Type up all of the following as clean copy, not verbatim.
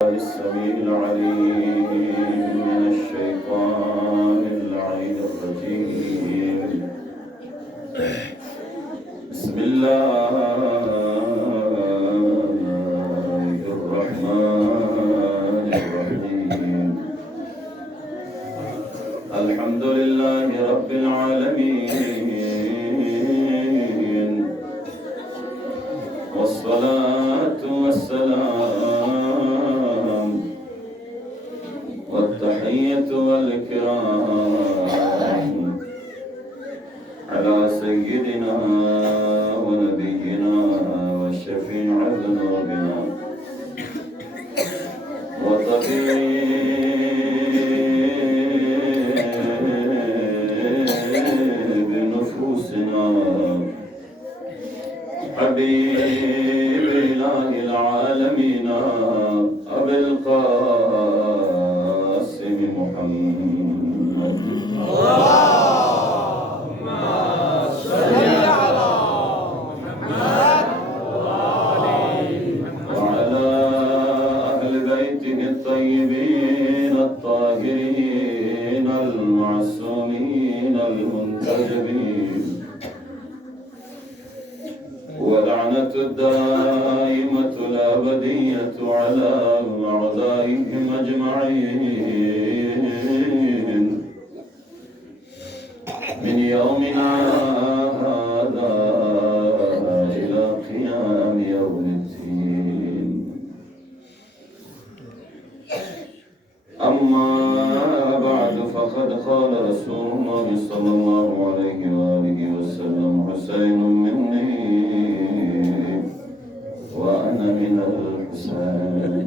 السميع العليم من الشيطان اللعين الرجيم. بسم الله الرحمن الرحيم. الحمد لله رب العالمين، والصلاة والسلام والتحية والإكرام على سيدنا ونبينا وشفيع ذنوبنا وطبيب نفوسنا حبيب إله العالمين أبي القاسم محمد. اللهم صل على محمد وعلى أهل بيته الطيبين الطاهرين المعصومين المنتجبين، ولعنة الدائمة الأبدية على أعدائهم أجمعين من يومنا هذا إلى قيام يوم الدين. أما بعد، فقد قال رسول الله صلى الله عليه وآله وسلم: حسين مني وأنا من الحسين.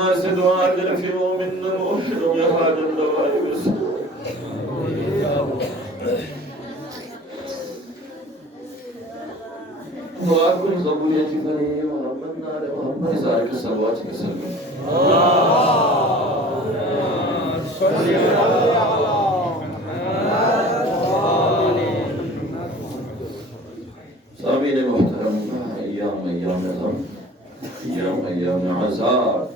نماز دعا دل في مؤمن نموشد يا حاجة دوائی بس دعا کن قبولیتی بنی محمد نار محمد ازار کے سلوات کے سلوات صلی اللہ سامعین محترم ایام غم ایام عذاب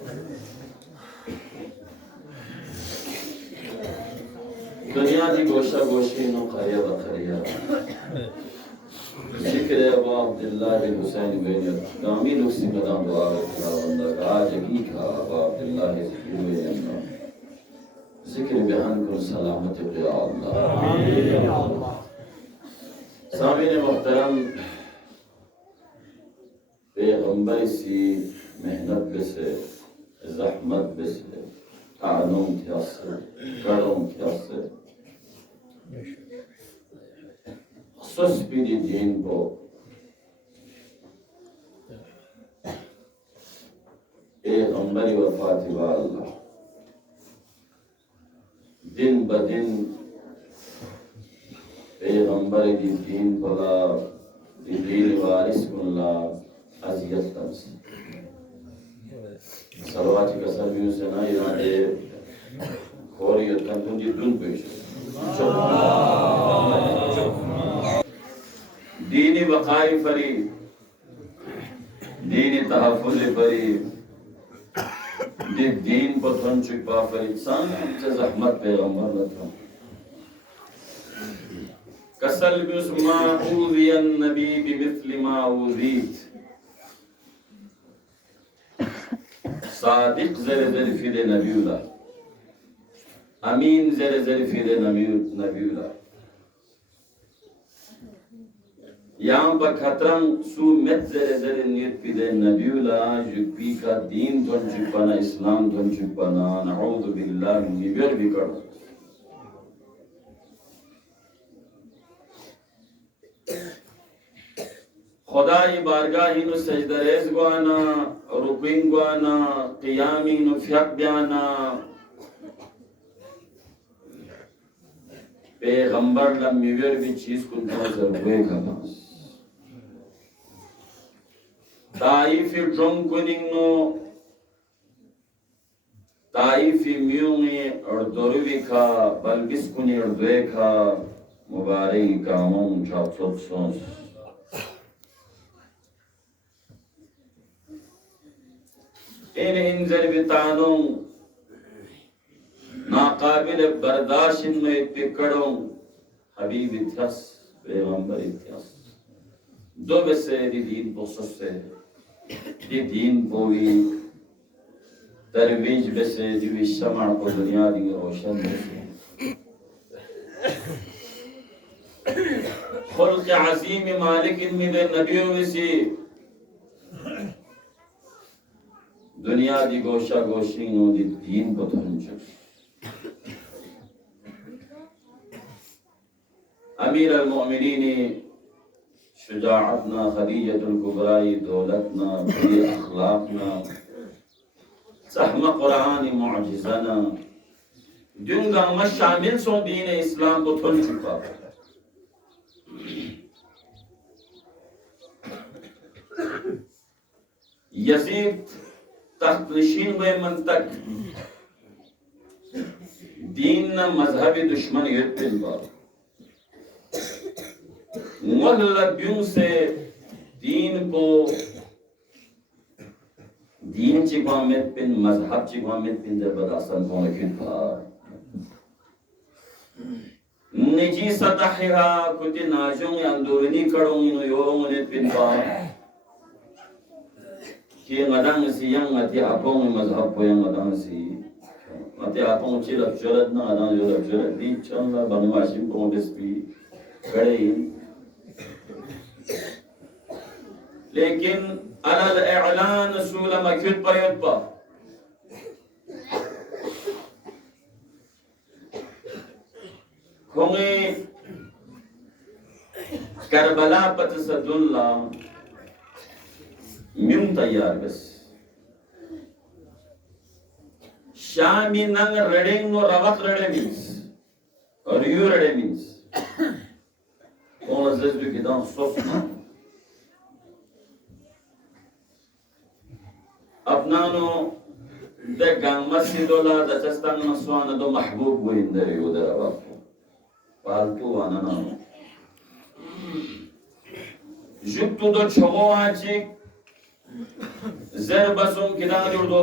دنیا دی گوشہ گوشی نو قریہ و قریہ ذکر ابو عبداللہ بن حسین بن دامی لکسی مدام دعا رکھنا بندہ آج حقیقہ ابو عبداللہ ذکر ہوئے ذکر بیان کن سلامت بیا اللہ سامعین محترم پیغمبر سی محنت بسے زحمت بسے تعلم کیاسے کرم کیاسے خصوص پیری دین کو پیغمبر وفات واللہ دن بدن پیغمبر دی دین پلا دی دین وارث اللہ عزیت تمس سلواتی کا سرمیوں سے نا ارادے خوریت کندن جی دن پیش دینی بقائی فری دینی تحفظ فری دین پر تھن چکا فری سان سے زحمت پیغمبر لکھا کسل بیس ما اوذی النبی بمثل ما اوذیت صادق زر زر فید نبی اللہ امین زر زر فید نبی اللہ یہاں پر خطرم سو مت زر زر نیت فید نبی اللہ جکپی کا دین دن چکپانا اسلام دن چکپانا نعوذ باللہ نیبیر بھی کرنا خدای بارگاہی نو سجدہ ریز گوانا رکوین گوانا قیامی نو فیق بیانا پیغمبر لمیویر بھی چیز کن توزر ہوئے گا تائیفی ڈرم کننگ نو تائیفی میونی اردوروی کا بلگس کنی اردوے کا مبارکی کامون چاپ سوت سونس این انزل بتانوں ناقابل برداشت میں پکڑوں حبیب اتیاس پیغمبر اتیاس دو بسے دی دین پو سسے دی دین پوی ترویج بسے دیوی شمع کو دنیا دی روشن بسے خلق عظیم مالک میں دے نبیوں بسی دنیا دی گوشہ گوشی نو دی دین کو تھنچک امیر المؤمنین شجاعتنا خدیجت الکبرائی دولتنا بری اخلاقنا سحم قرآن معجزنا دنگا ما شامل سو دین اسلام کو تھنچکا یزید تخت نشین ہوئے منطق دین نہ مذہبی دشمن یتن بار مولبیوں سے دین کو دین چکوامت پن مذہب چکوامت پن در بداسن پونکن بار نجی سطحیہ کتی ناجوں اندورنی کڑوں انو یومنت پن بار کہ مدان سی ینگ اتی اپوں مذہب کو ینگ مدان سی اتی اپوں چیلک چلت نا ادان یولک چلت دی چند بنو ہاشم کو بس بھی کھڑے لیکن على الاعلان سولا مکیت پر یدپا کھونگی کربلا پتسد اللہ میون تیار بس Shami nang reding no rawak rede means. Or you rede means. On a zes du kidan sosna. Apnano de gangmasi dola da chastang naswana do mahbub wo indari udara bapu. Paltu anana. Juttu do chomo achik zer basum kidan yurdo.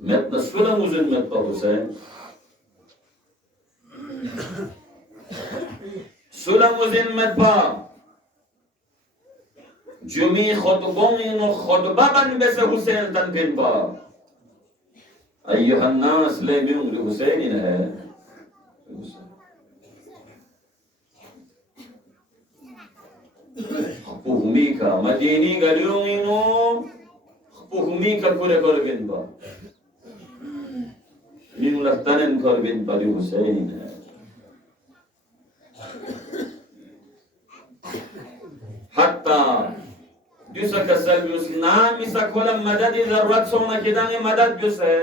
metna sulam uzun metpa Hussein sulam uzun metpa jumi khutbon ino khutba ban bese Hussein tanfin pa ayyuhan nas lebiun li Hussein hai puhmika madini galiyon ino puhmika kure korgin pa min laftanen korbin pari Hussein hatta dusa kasal yus naam isa kolam madad zarrat sona kidange madad yus hai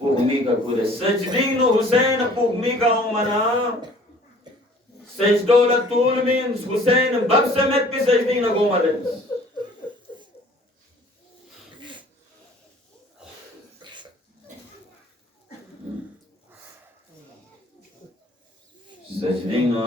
puhmika kure sajdin Hussein puhmika umana Sajdola tool means Hussein Babsamet pe sajdina gomades. Sajdina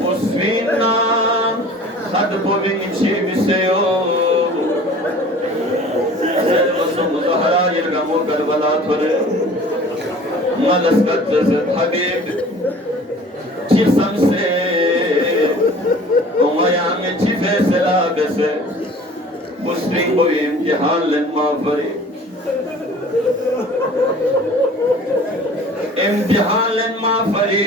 Posvina, sad povinici viseo. Zerva som Zahra yergamo Karbala thore. Malaskat Habib, chisam se, umaya me chife sela bese. Muslim boy imtihan len maafari. Imtihan len maafari.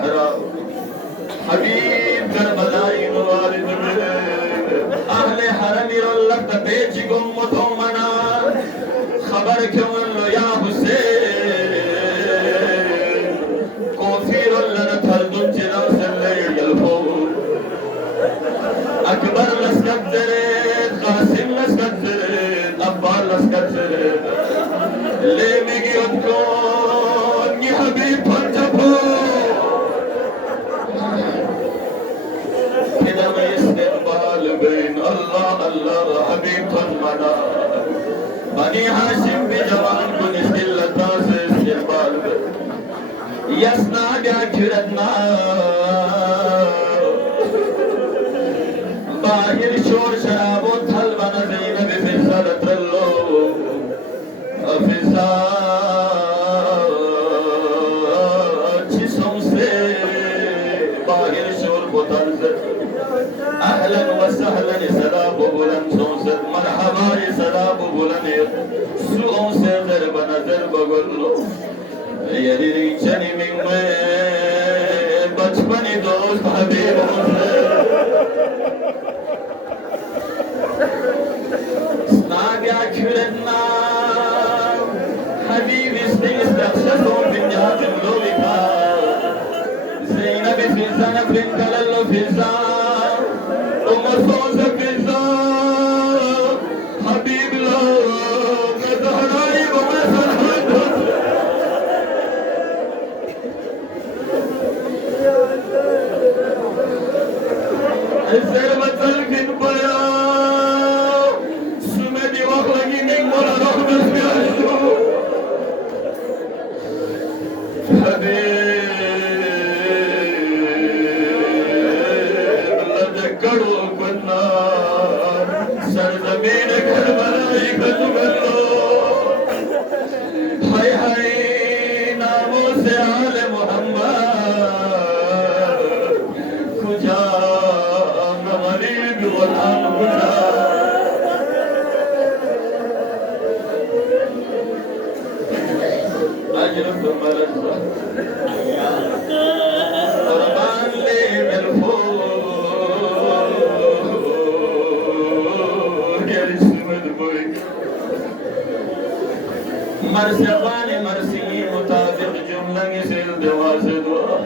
الزهرا حبيب کربلائی والد اہل حرم اللہ تبیچ گمتوں منا خبر کیوں لو یا حسین کوفیر اللہ نتھل دن چنم سلے یلفو اکبر لسکت زرید قاسم لسکت زرید عبار لسکت زرید لے مگی ادکون یہ حبیب پھنجبو خدم استقبال بین اللہ اللہ حبیب پھنمنا بنی حاشم بھی جوان کن اسکلتا سے استقبال بین یسنا بیا کھرتنا باہر شور شراب و تھل بنا زینب فضا لترلو فضا چیسوں سے باہر شور بطنزر اہلا و سہلا سلام و بلند سونسد مرحبا سلام و بلند سوءوں سے ضرب نظر بگلو یدی چنی من میں بچپنی دوست حبیبوں سے سناگیا کھرنا حبیب استخصصوں بنیاد اللوکا زینب فضا نفرن کللو فضا سوز فضا حبیب لوگ دہرائی و مسل زر وطل کن پیا سمیدی وقت لگی نیم مولا روح بس بیاشو حبیب لدکڑو کننا سرزمین کربلائی کتبلو ہائی ہائی ناموں سے آل محمد کجا غریب غلام کجا اجرب مرزا قربان لے ملفو مرسقان مرسی مطابق جملنگ سے دواز دعا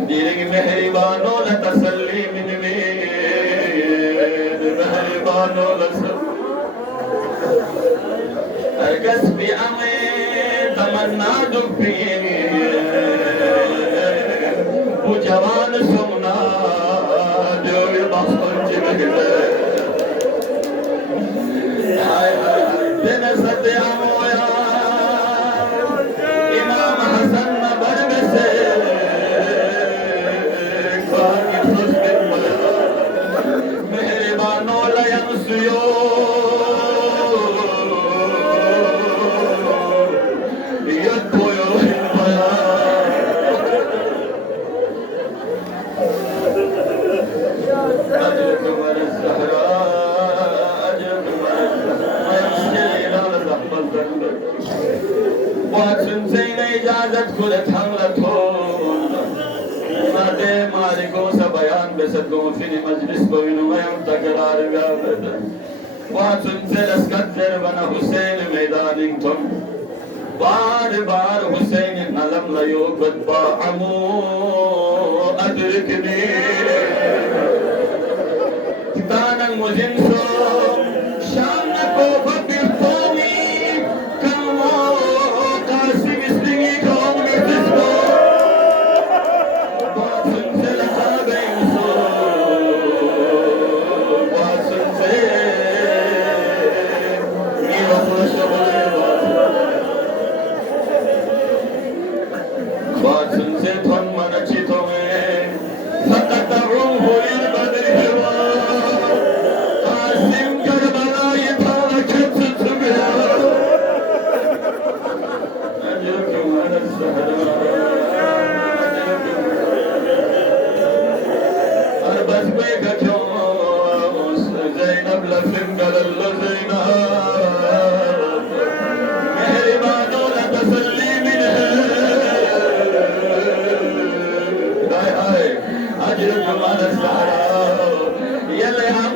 دیرنگ مہربانو لتسلی من مید مہربانو لسل ارکس بی امین تمنا دکھینی وہ جوان سمنا دیوی بخصن چمکتے دن ستیام ہویا امام حسن برگ سے کھاکی خسکت ملتا مہربانو لینسیو ید بویو ہنپیا اجر کمر الزہرا واتسن زین اجازت کلت حملتون مادے مالکوں سا بیان بسدوں فی مجلس بوینو میں تقرار گابد واتسن سے لسکت زر بنا حسین میداننگ تم بار بار حسین نلم لیو بدبا عمو ادرکنی تانا مزن سو شان کو ببیر تومی کمو قاسم اسلنگی کون مرتس کو باسن سے لقابیں سو باسن سے میرا شبائے باسن سے تھن من چیتوں میں فقط روح البدر ہوا قاسم کربلائی تھا کھت سبیا اجر کمر الزہرا اربس بے کچھوں زینب لفن کلل زینب مہربانو لتسلی من ہے Ajur Kumar Sara Yale